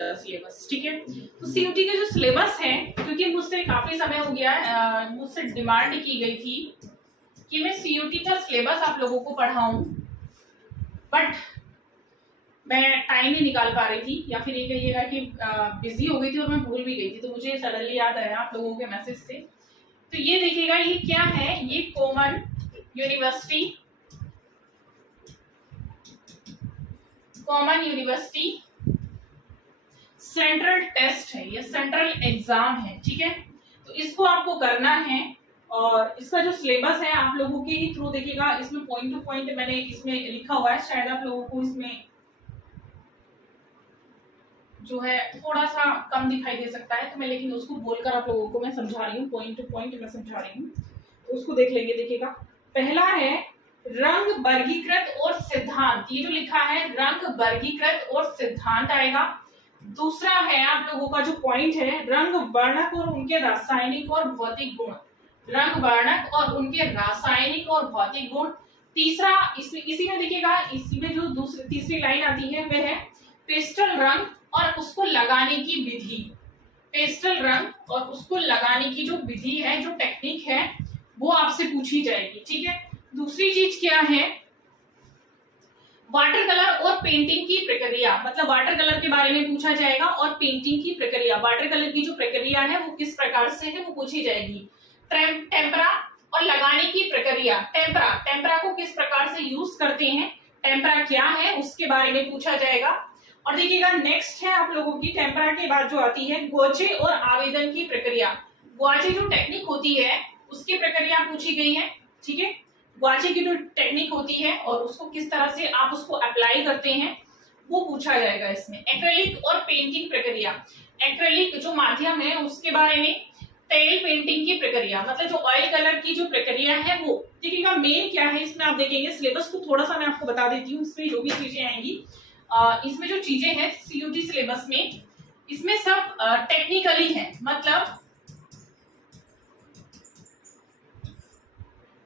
Syllabus. ठीक है, तो सीयूटी के जो सिलेबस है, क्योंकि मुझसे काफी समय हो गया है, मुझसे डिमांड की गई थी कि मैं सीयूटी का सिलेबस आप लोगों को पढ़ाऊं, बट मैं टाइम नहीं निकाल पा रही थी, या फिर ये कहिएगा कि बिजी हो गई थी और मैं भूल भी गई थी। तो मुझे सडनली याद आया आप लोगों के मैसेज से। तो ये देखिएगा, ये क्या है, ये कॉमन यूनिवर्सिटी सेंट्रल टेस्ट है, ये सेंट्रल एग्जाम है। ठीक है, तो इसको आपको करना है, और इसका जो सिलेबस है आप लोगों के ही थ्रू देखिएगा। इसमें पॉइंट टू पॉइंट मैंने इसमें लिखा हुआ है, शायद आप लोगों को इसमें जो है थोड़ा सा कम दिखाई दे सकता है, तो मैं लेकिन उसको बोलकर आप लोगों को मैं समझा रही हूँ, पॉइंट टू पॉइंट मैं समझा रही हूँ, तो उसको देख लेंगे। देखिएगा, पहला है रंग वर्गीकृत और सिद्धांत, ये जो लिखा है रंग वर्गीकृत और सिद्धांत आएगा। दूसरा है आप लोगों का जो पॉइंट है, रंग वर्णक और उनके रासायनिक और भौतिक गुण, रंग वर्णक और उनके रासायनिक और भौतिक गुण। तीसरा इसी में देखिएगा, इसी में जो तीसरी लाइन आती है वह है पेस्टल रंग और उसको लगाने की विधि। पेस्टल रंग और उसको लगाने की जो विधि है, जो टेक्निक है, वो आपसे पूछी जाएगी। ठीक है, दूसरी चीज क्या है, वाटर कलर और पेंटिंग की प्रक्रिया, मतलब वाटर कलर के बारे में पूछा जाएगा और पेंटिंग की प्रक्रिया, वाटर कलर की जो प्रक्रिया है वो किस प्रकार से है वो पूछी जाएगी। टेम्परा और लगाने की प्रक्रिया, टेम्परा को किस प्रकार से यूज करते हैं, टेम्परा क्या है उसके बारे में पूछा जाएगा। और देखिएगा, नेक्स्ट है आप लोगों की टेम्परा के बाद जो आती है गोचे और आवेदन की प्रक्रिया, गुआचे जो टेक्निक होती है उसकी प्रक्रिया पूछी गई है। ठीक है, गुआचे की जो टेक्निक होती है और उसको किस तरह से आप उसको अप्लाई करते हैं वो पूछा जाएगा इसमें। एक्रेलिक और पेंटिंग प्रक्रिया, एक्रेलिक जो माध्यम है उसके बारे में, तेल पेंटिंग की प्रक्रिया, मतलब जो ऑयल कलर की जो प्रक्रिया है वो। देखिएगा, मेन क्या है इसमें आप देखेंगे, सिलेबस को थोड़ा सा मैं आपको बता देती हूँ, इसमें जो भी चीजें आएंगी, इसमें जो चीजें हैं सीयूटी सिलेबस में, इसमें सब टेक्निकली है, मतलब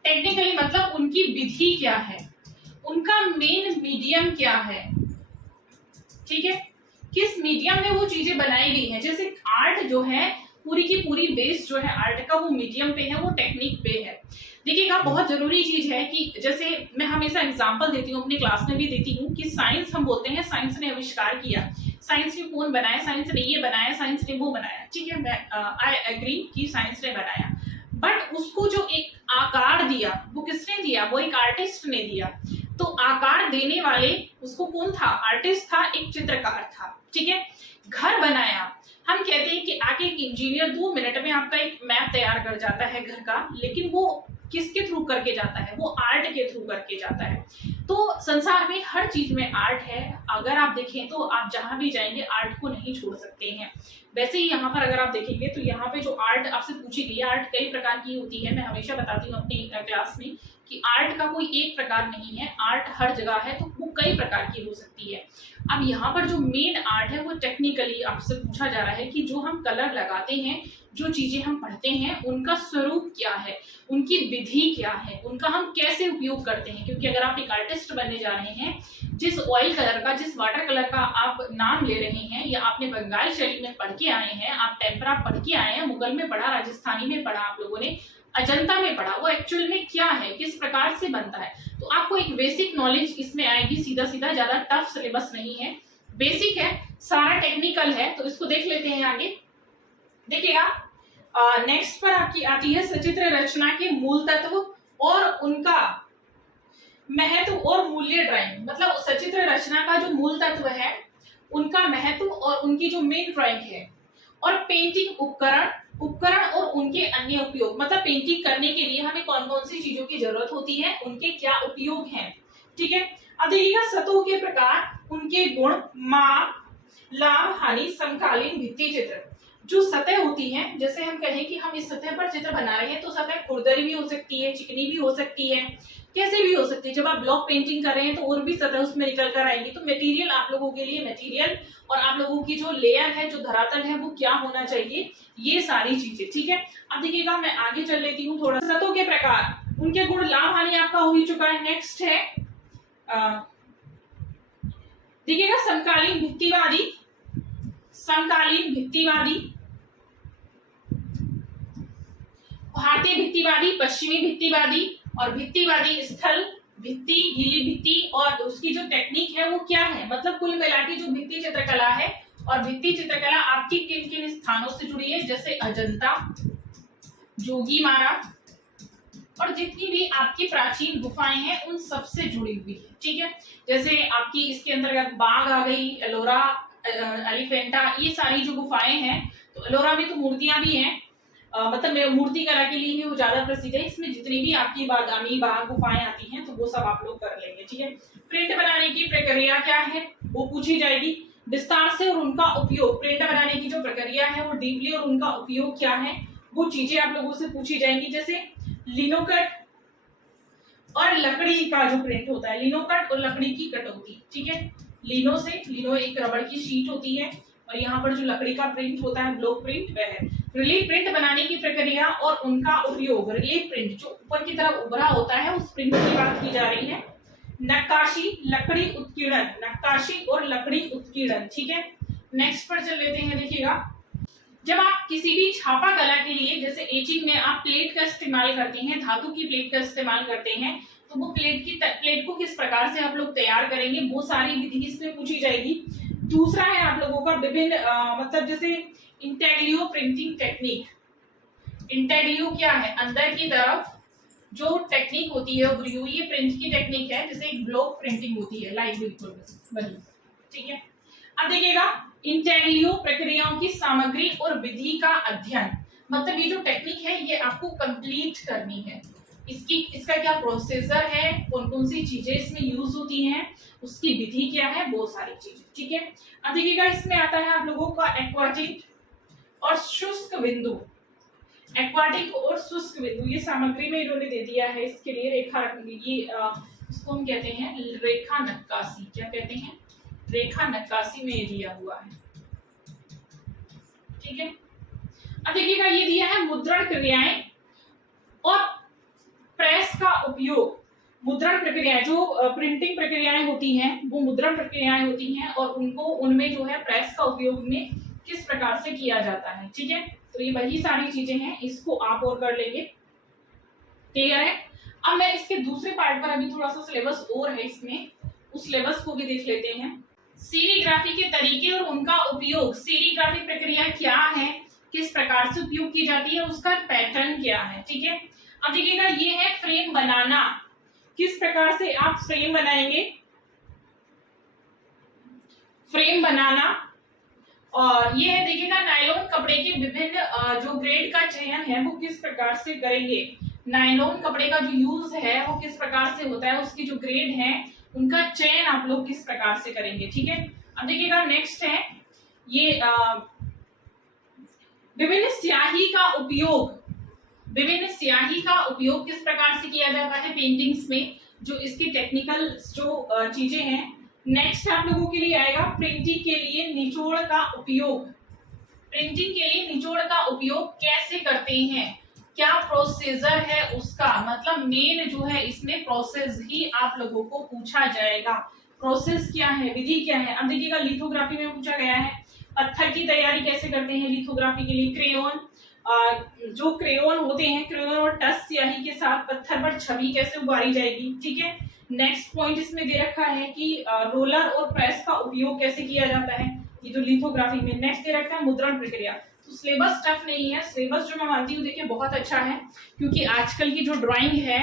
टेक्निकली मतलब उनकी विधि क्या है, उनका मेन मीडियम क्या है। ठीक है, किस मीडियम में वो चीजें बनाई गई हैं। जैसे आर्ट जो है पूरी की पूरी बेस जो है आर्ट का, वो मीडियम पे है, वो टेक्निक पे है। देखिएगा, बहुत जरूरी चीज है कि जैसे मैं हमेशा एग्जांपल देती हूँ, अपनी क्लास में भी देती हूँ, कि साइंस हम बोलते हैं साइंस ने आविष्कार किया, साइंस ने फोन बनाया, साइंस ने ये बनाया, साइंस ने वो बनाया। ठीक है, आई एग्री कि साइंस ने बनाया, बट उसको जो एक आकार दिया वो किसने दिया, वो एक आर्टिस्ट ने दिया। तो आकार देने वाले उसको कौन था, आर्टिस्ट था, एक चित्रकार था। ठीक है, घर बनाया, हम कहते हैं कि आगे एक इंजीनियर 2 मिनट में आपका एक मैप तैयार कर जाता है घर का, लेकिन वो किसके थ्रू करके जाता है, वो आर्ट के थ्रू करके जाता है। तो संसार में हर चीज में आर्ट है, अगर आप देखें तो आप जहां भी जाएंगे आर्ट को नहीं छोड़ सकते हैं। वैसे ही यहाँ पर अगर आप देखेंगे तो यहाँ पे जो आर्ट आपसे पूछी गई है, आर्ट कई प्रकार की होती है। मैं हमेशा बताती हूँ अपनी क्लास में कि आर्ट का कोई एक प्रकार नहीं है, आर्ट हर जगह है, तो वो कई प्रकार की हो सकती है। अब यहाँ पर जो मेन आर्ट है वो टेक्निकली आपसे पूछा जा रहा है कि जो हम कलर लगाते हैं, जो चीजें हम पढ़ते हैं, उनका स्वरूप क्या है, उनकी विधि क्या है, उनका हम कैसे उपयोग करते हैं। क्योंकि अगर आप एक आर्टिस्ट बनने जा रहे हैं, जिस ऑयल कलर का, जिस वाटर कलर का आप नाम ले रहे हैं, या आपने बंगाल शैली में पढ़ के आए हैं, आप टेम्परा पढ़ के आए हैं, मुगल में पढ़ा, राजस्थानी में पढ़ा, आप लोगों ने अजंता में पढ़ा, वो एक्चुअल में क्या है, किस प्रकार से बनता है, तो आपको एक बेसिक नॉलेज इसमें आएगी। सीधा सीधा, ज्यादा टफ सिलेबस नहीं है, बेसिक है, सारा टेक्निकल है। तो इसको देख लेते हैं आगे। देखिएगा, नेक्स्ट पर आपकी आती है सचित्र रचना के मूल तत्व और उनका महत्व और मूल्य ड्राइंग, मतलब सचित्र रचना का जो मूल तत्व है, उनका महत्व और उनकी जो मेन ड्राइंग है, और पेंटिंग उपकरण और उनके अन्य उपयोग, मतलब पेंटिंग करने के लिए हमें कौन कौन सी चीजों की जरूरत होती है, उनके क्या उपयोग हैं। ठीक है, अब देखिएगा, सतहों के प्रकार, उनके गुण, माप, लाभ हानि, समकालीन भित्ति चित्र। जो सतह होती है, जैसे हम कहें कि हम इस सतह पर चित्र बना रहे हैं, तो सतह खुरदरी भी हो सकती है, चिकनी भी हो सकती है, कैसे भी हो सकती है। जब आप ब्लॉक पेंटिंग कर रहे हैं तो और भी सतह उसमें निकल कर आएगी। तो मटेरियल आप लोगों के लिए, मटेरियल और आप लोगों की जो लेयर है, जो धरातल है, वो क्या होना चाहिए, ये सारी चीजें। ठीक है, अब देखिएगा, मैं आगे चल लेती हूँ थोड़ा। सतहों के प्रकार, उनके गुण, लाभ हानि आपका हो ही चुका है। नेक्स्ट है देखिएगा समकालीन भित्तिवादी समकालीन भित्तिवादी, भारतीय भित्तिवादी, पश्चिमी भित्तिवादी और भित्तिवादी स्थल भित्ति, गीली भित्ति और उसकी जो टेक्निक है वो क्या है। मतलब कुल मिला के जो भित्ति चित्रकला है और भित्ति चित्रकला आपकी किन किन स्थानों से जुड़ी है, जैसे अजंता, जोगीमारा और जितनी भी आपकी प्राचीन गुफाएं हैं उन सब से जुड़ी हुई है। ठीक है, जैसे आपकी इसके अंतर्गत बाघ आ गई, एलोरा, एलिफेंटा, ये सारी जो गुफाएं हैं। तो एलोरा में तो मूर्तियां भी हैं, मतलब मूर्ति कला के लिए ही वो ज्यादा प्रसिद्ध है। इसमें जितनी भी आपकी बागामी बाघ गुफाएं आती हैं तो वो सब आप लोग कर लेंगे। ठीक है, प्रिंट बनाने की प्रक्रिया क्या है वो पूछी जाएगी विस्तार से, और उनका उपयोग, प्रिंट बनाने की जो प्रक्रिया है वो डीपली, और उनका उपयोग क्या है वो चीजें आप लोगों से पूछी जाएंगी। जैसे लिनोकट और लकड़ी का जो प्रिंट होता है, लिनोकट और लकड़ी की कटौती। ठीक है, लिनो से, लिनो एक रबड़ की शीट होती है और यहाँ पर जो लकड़ी का प्रिंट होता है ब्लॉक प्रिंट वह है। रिलीफ प्रिंट बनाने की प्रक्रिया और उनका उपयोग, रिलीफ प्रिंट जो ऊपर की तरफ उभरा होता है उस प्रिंट की बात की जा रही है। नक्काशी, लकड़ी उत्कीर्णन, नक्काशी और लकड़ी उत्कीर्णन। ठीक है, नेक्स्ट पर चल लेते हैं। देखिएगा, जब आप किसी भी छापा कला के लिए, जैसे एचिंग में आप प्लेट का इस्तेमाल करते हैं, धातु की प्लेट का इस्तेमाल करते हैं, तो वो प्लेट को किस प्रकार से आप लोग तैयार करेंगे वो सारी विधि इसमें पूछी जाएगी। दूसरा है आप लोगों का विभिन्न मतलब जैसे इंटेग्लियो प्रिंटिंग टेक्निक। इंटेग्लियो क्या है, अंदर की तरफ जो टेक्निक होती है वो ये प्रिंट की टेक्निक है, जैसे एक ब्लॉक प्रिंटिंग होती है, लाइक बिल्कुल बनी। ठीक है, अब देखिएगा, इंटेग्लियो प्रक्रियाओं की सामग्री और विधि का अध्ययन, मतलब ये जो टेक्निक है ये आपको कंप्लीट करनी है। इसका क्या प्रोसेसर है, कौन कौन सी चीजें इसमें यूज होती हैं, उसकी विधि क्या है, वो सारी चीजें। ठीक है, अब देखिएगा, इसमें आता है आप लोगों का एक्वाटिक और शुष्क बिंदु। एक्वाटिक और शुष्क बिंदु ये सामग्री में इन्होंने दे दिया है। इसके लिए रेखा, ये इसको हम कहते हैं रेखा नक्काशी। क्या कहते हैं, रेखा नक्काशी में ये दिया हुआ है। ठीक है, अब देखिएगा, ये दिया है मुद्रण क्रियाएं और प्रेस का उपयोग। मुद्रण प्रक्रियाएं, जो प्रिंटिंग प्रक्रियाएं होती हैं वो मुद्रण प्रक्रियाएं होती हैं, और उनको उनमें जो है प्रेस का उपयोग में किस प्रकार से किया जाता है। ठीक है, तो ये वही सारी चीजें हैं, इसको आप और कर लेंगे। क्लियर है, अब मैं इसके दूसरे पार्ट पर, अभी थोड़ा सा सिलेबस और है इसमें, उस सिलेबस को भी देख लेते हैं। सीरीग्राफी के तरीके और उनका उपयोग, सीरीग्राफी प्रक्रिया क्या है, किस प्रकार से उपयोग की जाती है, उसका पैटर्न क्या है। ठीक है, अब देखिएगा, ये है फ्रेम बनाना, किस प्रकार से आप फ्रेम बनाएंगे, फ्रेम बनाना। और ये है देखिएगा, नायलॉन कपड़े के विभिन्न जो ग्रेड का चयन है वो किस प्रकार से करेंगे, नायलॉन कपड़े का जो यूज है वो किस प्रकार से होता है, उसकी जो ग्रेड है उनका चयन आप लोग किस प्रकार से करेंगे। ठीक है, अब देखिएगा, नेक्स्ट है ये विभिन्न स्याही का उपयोग, विभिन्न स्याही का उपयोग किस प्रकार से किया जाता है पेंटिंग्स में, जो इसकी टेक्निकल जो चीजें हैं। नेक्स्ट आप लोगों के लिए आएगा प्रिंटिंग के लिए निचोड़ का उपयोग, प्रिंटिंग के लिए निचोड़ का उपयोग कैसे करते हैं, क्या प्रोसीजर है उसका, मतलब मेन जो है इसमें प्रोसेस ही आप लोगों को पूछा जाएगा, प्रोसेस क्या है, विधि क्या है। अब देखिएगा, लिथोग्राफी में पूछा गया है पत्थर की तैयारी कैसे करते हैं लिथोग्राफी के लिए। क्रेयॉन, जो क्रेयॉन होते हैं, क्रेयॉन और टच स्याही के साथ पत्थर पर छवि कैसे उभारी जाएगी। ठीक है, नेक्स्ट पॉइंट इसमें दे रखा है कि रोलर और प्रेस का उपयोग कैसे किया जाता है, ये जो लिथोग्राफी में। नेक्स्ट दे रखा है मुद्रण प्रक्रिया। तो सिलेबस टफ नहीं है, सिलेबस जो मैं मानती हूँ देखिए बहुत अच्छा है, क्योंकि आजकल की जो ड्राइंग है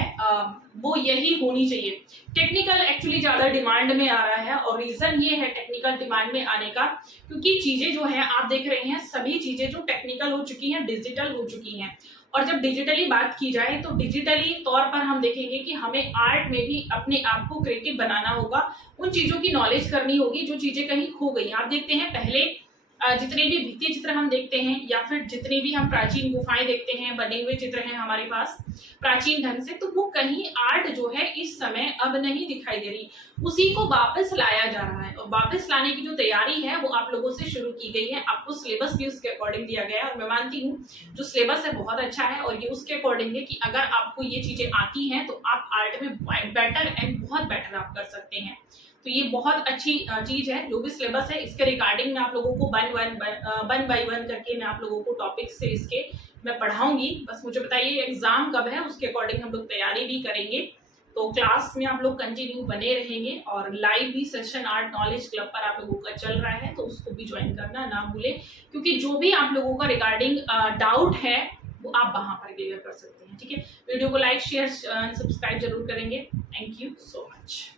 वो यही होनी चाहिए। टेक्निकल एक्चुअली ज्यादा डिमांड में आ रहा है, और रीजन ये है टेक्निकल डिमांड में आने का, क्योंकि चीजें जो है आप देख रहे हैं सभी चीजें जो टेक्निकल हो चुकी हैं, डिजिटल हो चुकी हैं। और जब डिजिटली बात की जाए तो डिजिटली तौर पर हम देखेंगे कि हमें आर्ट में भी अपने आप को क्रिएटिव बनाना होगा, उन चीजों की नॉलेज करनी होगी जो चीजें कहीं खो गई। आप देखते हैं पहले जितने भी भित्ति चित्र हम देखते हैं, या फिर जितने भी हम प्राचीन गुफाएं देखते हैं, बने हुए चित्र हैं हमारे पास प्राचीन ढंग से, तो वो कहीं आर्ट जो है इस समय अब नहीं दिखाई दे रही, उसी को वापस लाया जा रहा है। और वापस लाने की जो तैयारी है वो आप लोगों से शुरू की गई है, आपको सिलेबस भी उसके अकॉर्डिंग दिया गया है। और मैं मानती हूँ जो सिलेबस है बहुत अच्छा है, और ये उसके अकॉर्डिंग है कि अगर आपको ये चीजें आती हैं तो आप आर्ट में बेटर एंड बहुत बेटर आप कर सकते हैं। तो ये बहुत अच्छी चीज है। जो भी सिलेबस है इसके रिगार्डिंग मैं आप लोगों को वन बाय वन करके मैं आप लोगों को टॉपिक से इसके मैं पढ़ाऊंगी। बस मुझे बताइए एग्जाम कब है, उसके अकॉर्डिंग हम लोग तैयारी भी करेंगे। तो क्लास में आप लोग कंटिन्यू बने रहेंगे और लाइव भी सेशन आर्ट नॉलेज क्लब पर आप लोगों का चल रहा है, तो उसको भी ज्वाइन करना ना भूलें, क्योंकि जो भी आप लोगों का रिगार्डिंग डाउट है वो आप वहां पर क्लियर कर सकते हैं। ठीक है, वीडियो को लाइक शेयर सब्सक्राइब जरूर करेंगे। Thank you so much.